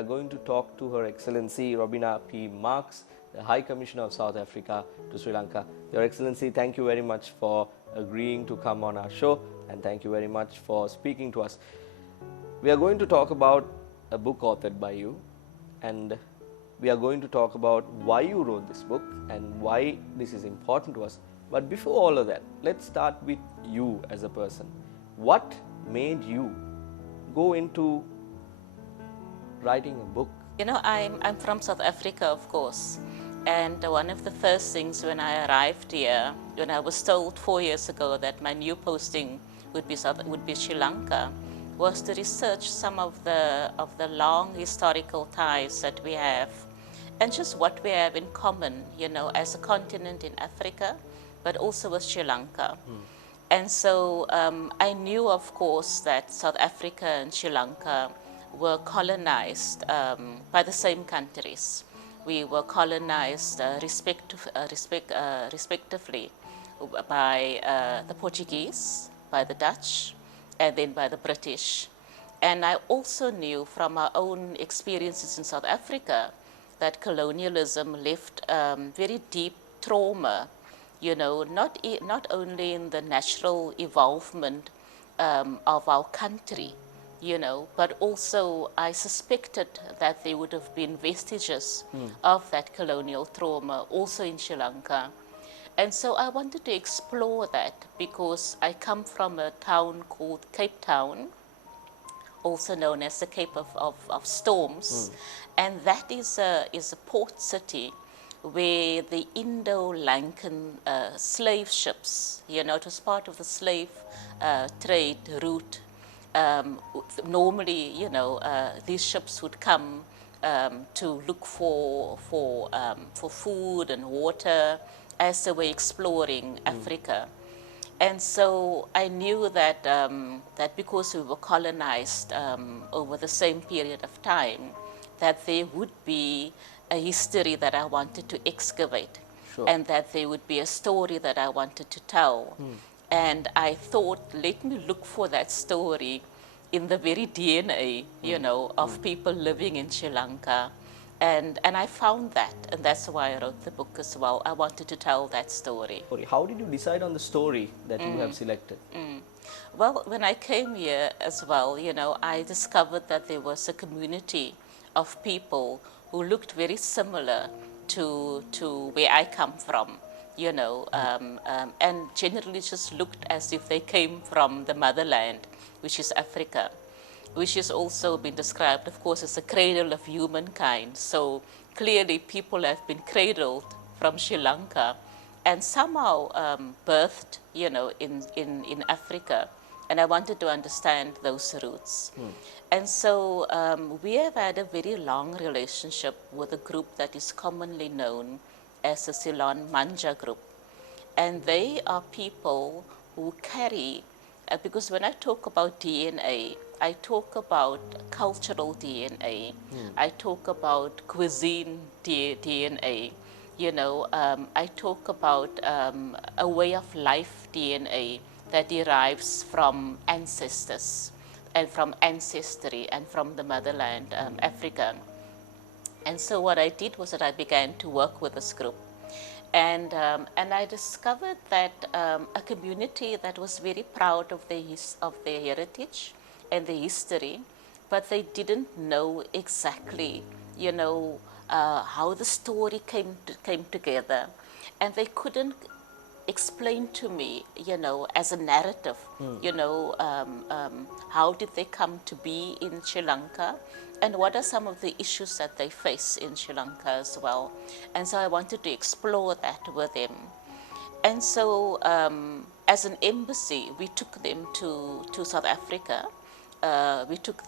are going to talk to Her Excellency Robina P. Marks, the High Commissioner of South Africa to Sri Lanka. Your Excellency, thank you very much for agreeing to come on our show, and thank you very much for speaking to us. We are going to talk about a book authored by you, and we are going to talk about why you wrote this book and why this is important to us. But before all of that, let's start with you as a person. What made you go into writing a book? You know, I'm from South Africa, of course. And one of the first things when I arrived here, when I was told 4 years ago that my new posting would be Sri Lanka, was to research some of the long historical ties that we have, and just what we have in common, you know, as a continent in Africa, but also with Sri Lanka. And so I knew, of course, that South Africa and Sri Lanka were colonized by the same countries. We were colonized respectively by the Portuguese, by the Dutch, and then by the British. And I also knew from our own experiences in South Africa that colonialism left very deep trauma, you know, not only in the natural evolvement of our country, you know, but also I suspected that there would have been vestiges of that colonial trauma also in Sri Lanka. And so I wanted to explore that because I come from a town called Cape Town, also known as the Cape of Storms. And that is a port city where the Indo-Lankan slave ships, you know, it was part of the slave trade route. Normally, you know, these ships would come to look for food and water as they were exploring Africa. And so I knew that that because we were colonized over the same period of time, that there would be a history that I wanted to excavate. Sure. And that there would be a story that I wanted to tell. And I thought, let me look for that story in the very DNA, you know, of people living in Sri Lanka. And I found that, and that's why I wrote the book as well. I wanted to tell that story. How did you decide on the story that you have selected? Well, when I came here as well, you know, I discovered that there was a community of people who looked very similar to where I come from, you know, and generally just looked as if they came from the motherland, which is Africa, which has also been described, of course, as the cradle of humankind. So clearly people have been cradled from Sri Lanka and somehow birthed, you know, in Africa. And I wanted to understand those roots. And so we have had a very long relationship with a group that is commonly known as the Ceylon Manja group. And they are people who carry, because when I talk about DNA, I talk about cultural DNA, I talk about cuisine DNA, you know, I talk about a way of life DNA that derives from ancestors and from ancestry and from the motherland, Africa. And so what I did was that I began to work with this group. And I discovered that a community that was very proud of their heritage and their history, but they didn't know exactly, you know, how the story came together, and they couldn't explain to me, you know, as a narrative, you know, how did they come to be in Sri Lanka, and what are some of the issues that they face in Sri Lanka as well. And so I wanted to explore that with them. And so as an embassy, we took them to South Africa. We took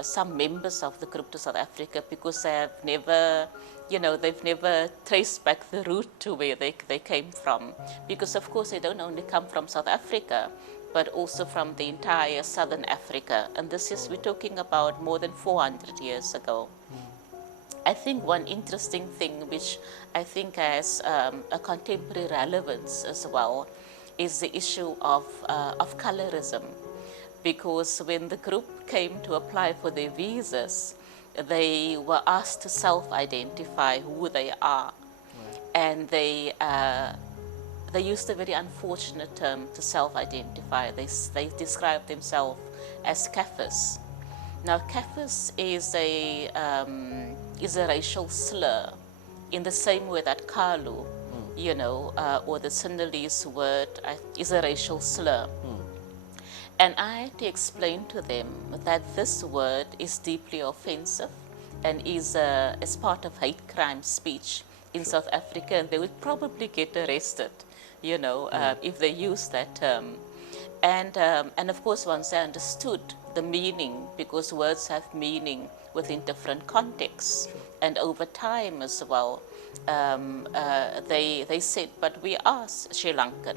some members of the group to South Africa because they have never, you know, they've never traced back the route to where they came from. Because of course they don't only come from South Africa, but also from the entire Southern Africa. And this is, we're talking about more than 400 years ago. I think one interesting thing which I think has a contemporary relevance as well is the issue of colourism. Because when the group came to apply for their visas, they were asked to self-identify who they are. Right. And they used a very unfortunate term to self-identify. They describe themselves as Kafirs. Now, Kafirs is a racial slur in the same way that Kalu, or the Sinhalese word is a racial slur. And I had to explain to them that this word is deeply offensive and is part of hate crime speech in South Africa, and they would probably get arrested, if they use that term. And of course, once I understood the meaning, because words have meaning within different contexts, and over time as well, they said, but we are Sri Lankan,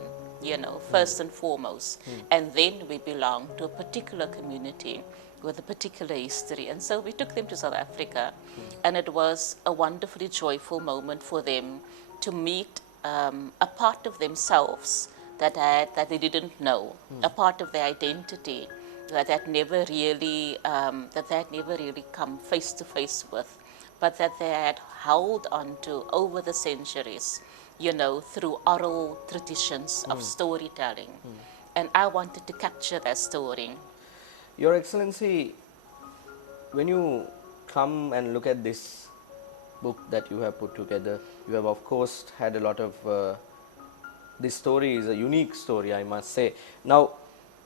first and foremost, and then we belong to a particular community with a particular history. And so we took them to South Africa, and it was a wonderfully joyful moment for them to meet a part of themselves that they didn't know, a part of their identity that they had never really come face to face with, but that they had held on to over the centuries, through oral traditions of storytelling. And I wanted to capture that story. Your Excellency, when you come and look at this book that you have put together, you have of course had a lot of this story is a unique story, I must say. Now,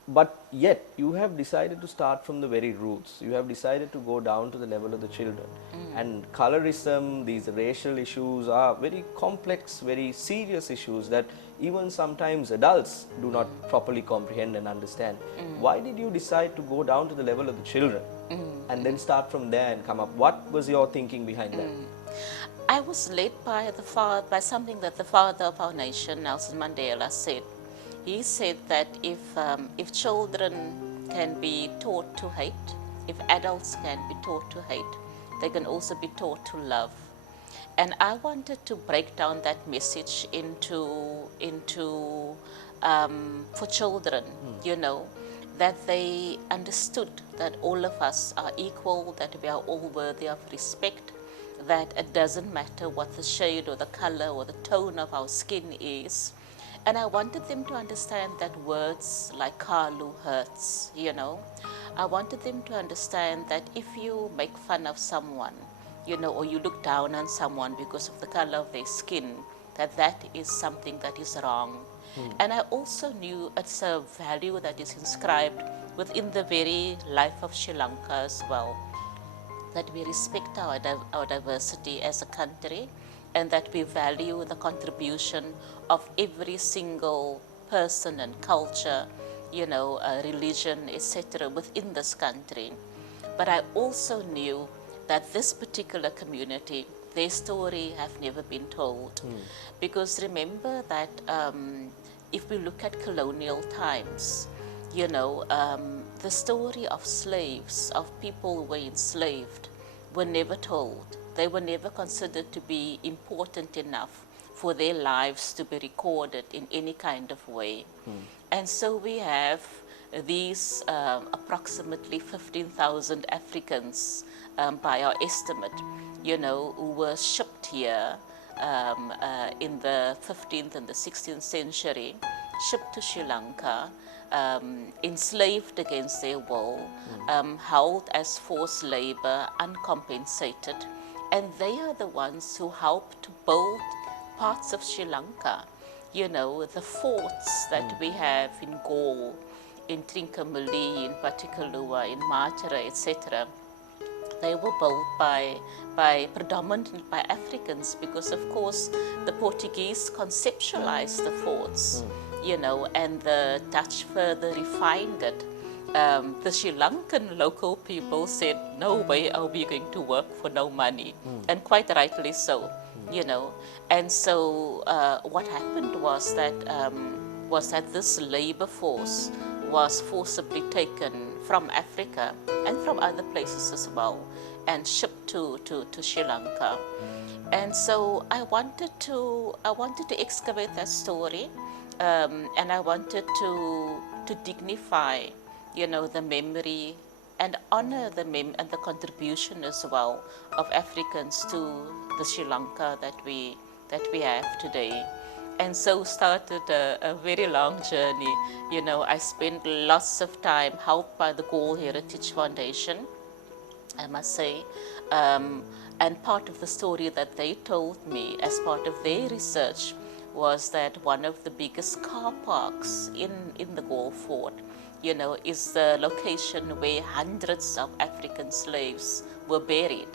but yet you have decided to start from the very roots. You have decided to go down to the level of the children. And colorism, these racial issues are very complex, very serious issues that even sometimes adults do not properly comprehend and understand. Why did you decide to go down to the level of the children and then start from there and come up? What was your thinking behind that? I was led by something that the father of our nation, Nelson Mandela, said. He said that if children can be taught to hate, if adults can be taught to hate, they can also be taught to love. And I wanted to break down that message into for children, that they understood that all of us are equal, that we are all worthy of respect, that it doesn't matter what the shade or the color or the tone of our skin is. And I wanted them to understand that words like Kalu hurts, I wanted them to understand that if you make fun of someone, or you look down on someone because of the color of their skin, that is something that is wrong. And I also knew it's a value that is inscribed within the very life of Sri Lanka as well, that we respect our diversity as a country, and that we value the contribution of every single person and culture, religion, etc., within this country. But I also knew that this particular community, their story have never been told. Because remember that if we look at colonial times, the story of slaves, of people who were enslaved, were never told. They were never considered to be important enough for their lives to be recorded in any kind of way. And so we have these approximately 15,000 Africans, by our estimate, who were shipped here in the 15th and the 16th century, shipped to Sri Lanka, enslaved against their will, held as forced labor, uncompensated. And they are the ones who helped to build parts of Sri Lanka. The forts that we have in Gaul, in Trincomalee, in Particulua, in Matara, etc., they were built predominantly by Africans, because of course the Portuguese conceptualized the forts, and the Dutch further refined it. The Sri Lankan local people said, no way are we going to work for no money, and quite rightly so, And so what happened was that this labor force was forcibly taken from Africa and from other places as well, and shipped to Sri Lanka. And so I wanted to excavate that story, and I wanted to dignify, the memory and honor the and the contribution as well of Africans to the Sri Lanka that we have today. And so started a very long journey. You know, I spent lots of time helped by the Gaul Heritage Foundation, I must say. And part of the story that they told me as part of their research was that one of the biggest car parks in the Gaul Fort, you know, is the location where hundreds of African slaves were buried.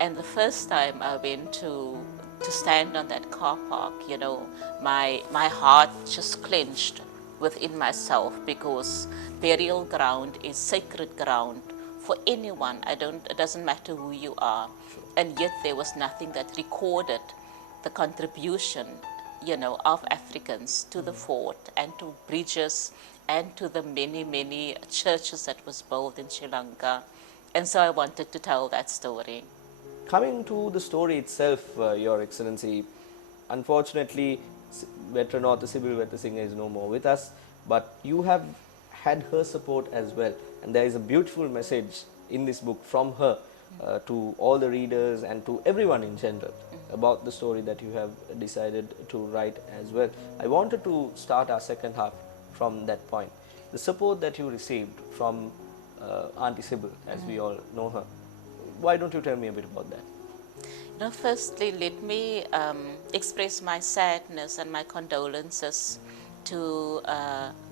And the first time I went to stand on that car park, you know, my heart just clenched within myself, because burial ground is sacred ground for anyone. It doesn't matter who you are. Sure. And yet there was nothing that recorded the contribution, you know, of Africans to the fort and to bridges and to the many churches that was built in Sri Lanka. And so I wanted to tell that story. Coming to the story itself, Your Excellency, unfortunately, veteran author Sibyl Wettasinghe is no more with us, but you have had her support as well, and there is a beautiful message in this book from her to all the readers and to everyone in general about the story that you have decided to write as well. I wanted to start our second half from that point. The support that you received from Auntie Sibyl, as we all know her. Why don't you tell me a bit about that? You know, firstly, let me express my sadness and my condolences to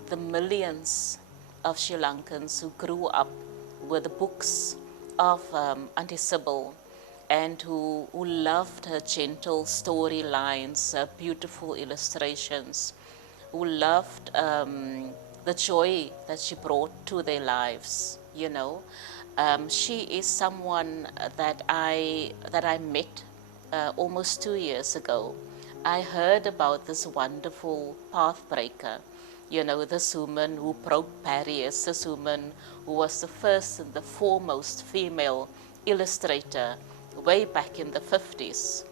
the millions of Sri Lankans who grew up with the books of Auntie Sibyl, and who loved her gentle storylines, her beautiful illustrations, who loved the joy that she brought to their lives, you know. She is someone that I met almost 2 years ago. I heard about this wonderful pathbreaker, you know, this woman who broke barriers, this woman who was the first and the foremost female illustrator way back in the 50s.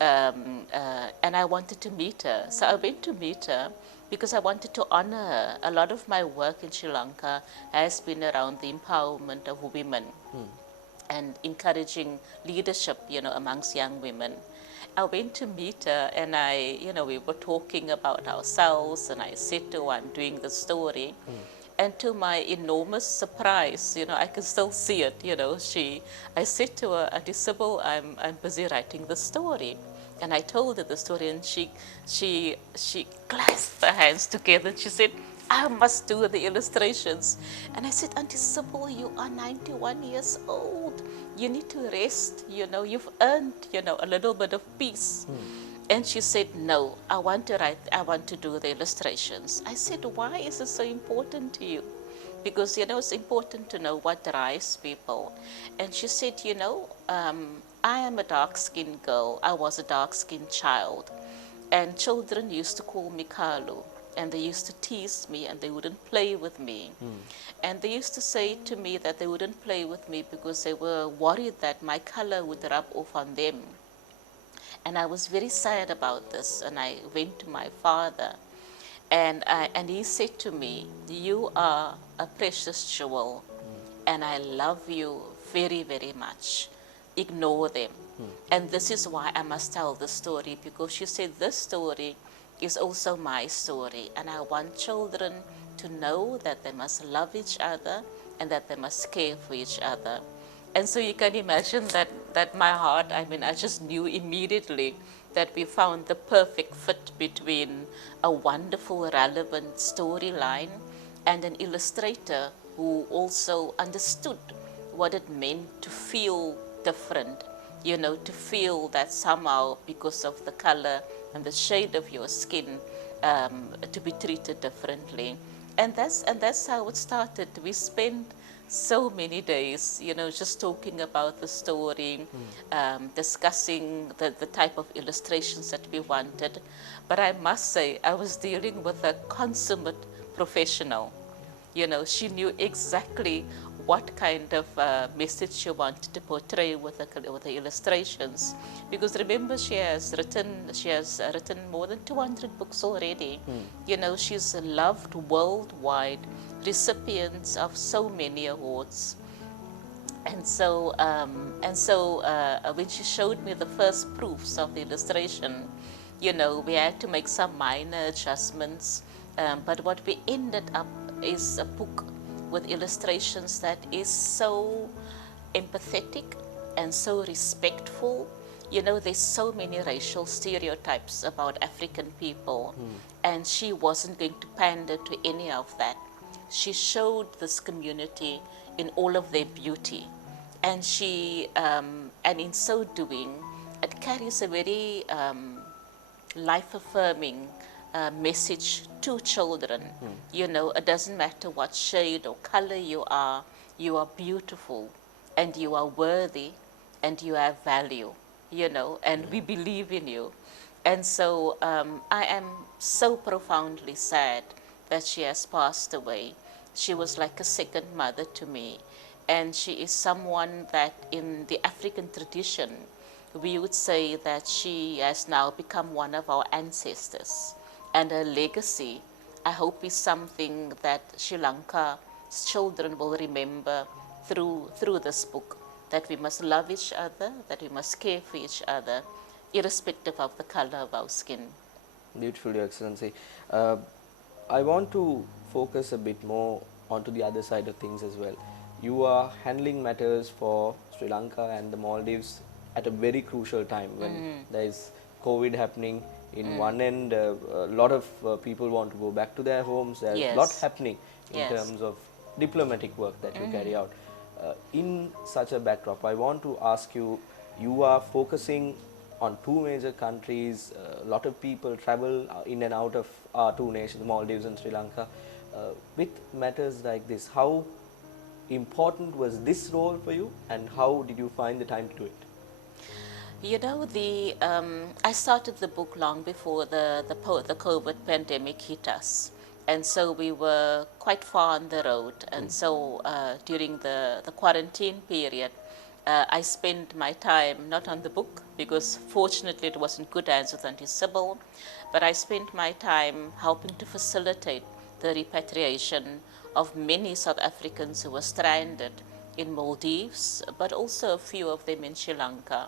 And I wanted to meet her. So I went to meet her because I wanted to honor her. A lot of my work in Sri Lanka has been around the empowerment of women and encouraging leadership, you know, amongst young women. I went to meet her, and we were talking about ourselves, and I said to her, I'm doing the story. And to my enormous surprise, you know, I can still see it, you know, I said to her, Auntie Sibyl, I'm busy writing the story. And I told her the story, and she clasped her hands together, and she said, I must do the illustrations. And I said, Auntie Sibyl, you are 91 years old. You need to rest, you know, you've earned, you know, a little bit of peace. And she said, no, I want to do the illustrations. I said, why is it so important to you? Because, you know, it's important to know what drives people. And she said, you know, I am a dark-skinned girl. I was a dark-skinned child. And children used to call me Kalu. And they used to tease me, and they wouldn't play with me. And they used to say to me that they wouldn't play with me because they were worried that my color would rub off on them. And I was very sad about this, and I went to my father, and he said to me, you are a precious jewel, and I love you very, very much. Ignore them. And this is why I must tell the story, because she said this story is also my story, and I want children to know that they must love each other and that they must care for each other. And so you can imagine that my heart, I mean, I just knew immediately that we found the perfect fit between a wonderful, relevant storyline and an illustrator who also understood what it meant to feel different, you know, to feel that somehow because of the color and the shade of your skin, to be treated differently. And that's how it started. We spent so many days, you know, just talking about the story, discussing the type of illustrations that we wanted. But I must say, I was dealing with a consummate professional. You know, she knew exactly what kind of message she wanted to portray with the illustrations. Because remember, she has written more than 200 books already. You know, she's loved worldwide, recipients of so many awards. And so when she showed me the first proofs of the illustration, we had to make some minor adjustments. But what we ended up is a book with illustrations that is so empathetic and so respectful. There's so many racial stereotypes about African people, and she wasn't going to pander to any of that. She showed this community in all of their beauty, and in so doing, it carries a very life affirming message to children. It doesn't matter what shade or color you are beautiful, and you are worthy, and you have value, and we believe in you. And so I am so profoundly sad that she has passed away. She was like a second mother to me. And she is someone that in the African tradition, we would say that she has now become one of our ancestors. And her legacy, I hope, is something that Sri Lanka's children will remember through this book, that we must love each other, that we must care for each other, irrespective of the color of our skin. Beautiful, Your Excellency. I want to focus a bit more onto the other side of things as well. You are handling matters for Sri Lanka and the Maldives at a very crucial time when there is COVID happening. In one end, a lot of people want to go back to their homes. There's a lot happening in terms of diplomatic work that you carry out. In such a backdrop, I want to ask you, you are focusing on two major countries. A lot of people travel in and out of our two nations, Maldives and Sri Lanka. With matters like this, how important was this role for you, and how did you find the time to do it? I started the book long before the COVID pandemic hit us. And so we were quite far on the road. And so during the quarantine period, I spent my time not on the book, because fortunately it was in good hands with Auntie Sybil, but I spent my time helping to facilitate the repatriation of many South Africans who were stranded in Maldives, but also a few of them in Sri Lanka.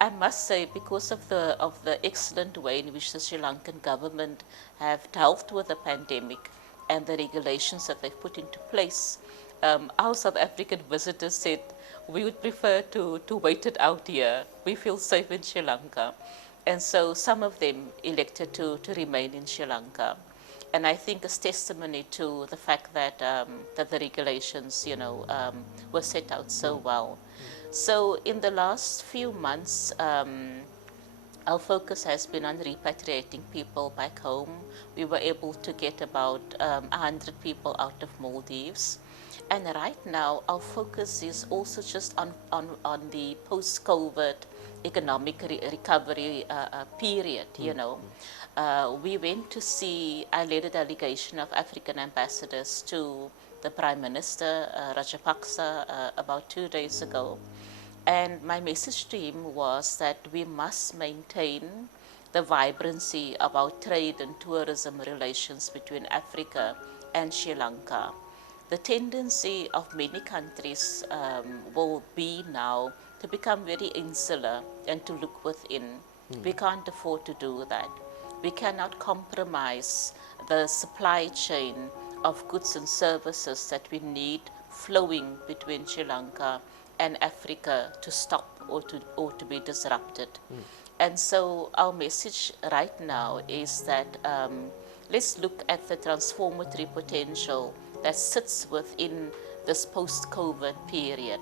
I must say, because of the excellent way in which the Sri Lankan government have dealt with the pandemic and the regulations that they've put into place, our South African visitors said, we would prefer to wait it out here. We feel safe in Sri Lanka. And so some of them elected to remain in Sri Lanka. And I think it's testimony to the fact that that the regulations, were set out so well. So in the last few months, our focus has been on repatriating people back home. We were able to get about 100 people out of Maldives. And right now, our focus is also just on the post-COVID economic recovery period, We went to see, I led a delegation of African ambassadors to the Prime Minister, Rajapaksa, about 2 days ago. And my message to him was that we must maintain the vibrancy of our trade and tourism relations between Africa and Sri Lanka. The tendency of many countries will be now to become very insular and to look within. We can't afford to do that. We cannot compromise the supply chain of goods and services that we need flowing between Sri Lanka and Africa to stop or to be disrupted. And so our message right now is that let's look at the transformatory potential that sits within this post-COVID period.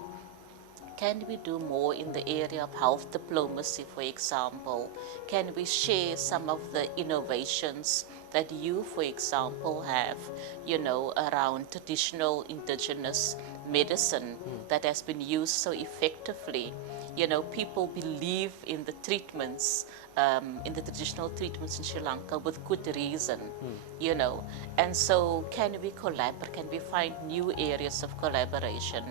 Can we do more in the area of health diplomacy, for example? Can we share some of the innovations that you, for example, have, around traditional indigenous medicine that has been used so effectively? People believe in the treatments, in the traditional treatments in Sri Lanka with good reason, And so can we collaborate? Can we find new areas of collaboration?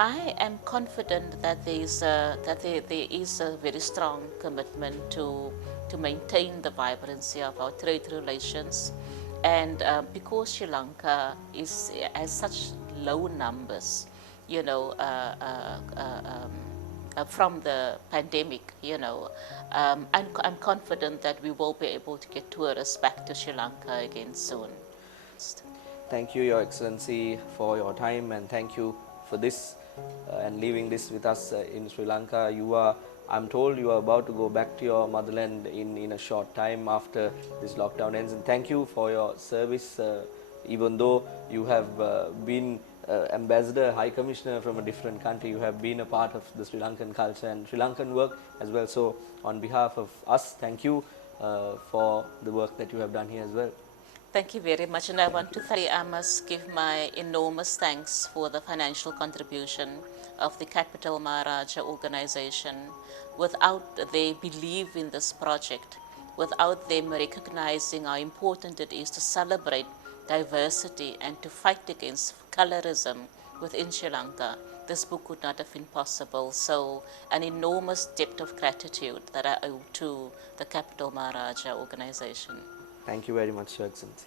I am confident that there is a very strong commitment to maintain the vibrancy of our trade relations, and because Sri Lanka has such low numbers you know, from the pandemic, you know. I'm confident that we will be able to get tourists back to Sri Lanka again soon. Thank you, Your Excellency, for your time, and thank you for this and leaving this with us in Sri Lanka. I'm told you are about to go back to your motherland in a short time after this lockdown ends. And thank you for your service, even though you have been ambassador, high commissioner from a different country. You have been a part of the Sri Lankan culture and Sri Lankan work as well. So, on behalf of us, thank you for the work that you have done here as well. Thank you very much. And I must give my enormous thanks for the financial contribution of the Capital Maharaja organization. Without their belief in this project, without them recognizing how important it is to celebrate diversity and to fight against colorism within Sri Lanka, this book would not have been possible. So an enormous debt of gratitude that I owe to the Capital Maharaja organization. Thank you very much, Your Excellency.